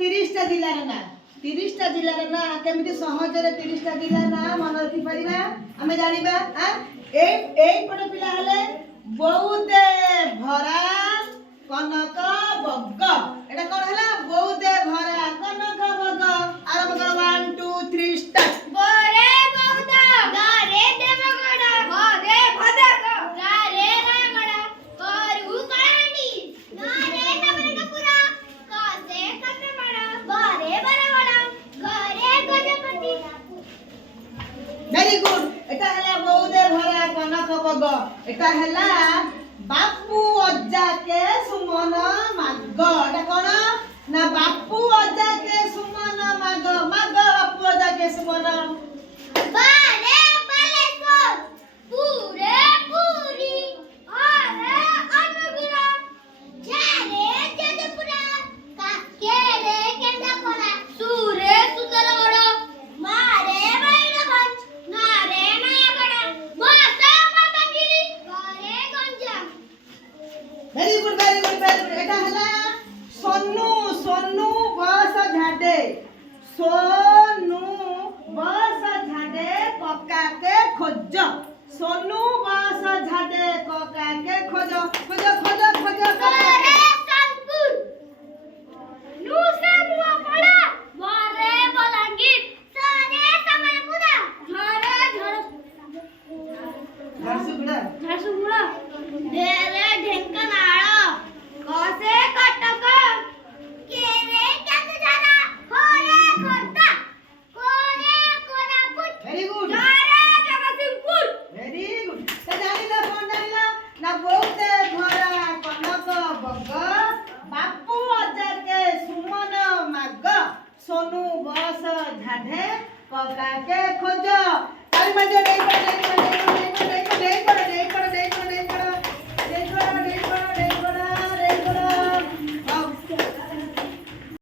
30टा जिल्लार ना 30टा जिल्लार ना केमिति सहजरे 30टा जिल्ला ना मन रखि परिबा आमे जानिबा एई पड पिला हले बहुते भरा कनक बग एटा कोन हला बहुते भरा कनक बग आरंभ कर 1 2 3 स्टार्ट गोरे बहुता गारे देवगड़ा गोरे भदक गारे रामड़ा गोरु कांडी गारे नवरंगपुरा कासे कन्नमड़ा गोरे बरवड़ा गोरे गजपति वेरी गुड एटा हला बहुते भरा कनक बग एटा हला बापू अज्जा के सुमन माग एटा कोन ना बापू अज्जा के सुमन माग माग बापू अज्जा के सुमन बारे बालेश्वर पूरे पूरी अरे अनुग्रह जारे जजपुरा काकेरे केंद्रपड़ा सूरे सुंदरगढ़ मारे बैरगंज नारे नयागढ़ माता मातागिरी गारे Ganjam very good very good very good एटा हला सोनू सोनू बस झाडे सोनू बस झाडे कक्का के खोज सोनू बस झाडे कक्का के खोज खोज खोज खोज गारे कानपुर नुसा मुआ पड़ा मारे बलांगीर सारे समयपुरा झरे झारसुगुड़ा झारसुगुड़ा ढेरे ढेंकनाल कसे कटक केरे केंद्रझारा होरे खोर्धा कोरे कोरापुट वेरी गुड गारे जगतसिंहपुर वेरी गुड तो जानिला कोन जानिला ना बहुते भरा कनक बग बापू अज्जा के सुमन माग सोनू बस झाडे कक्का के खोज ताली बजाओ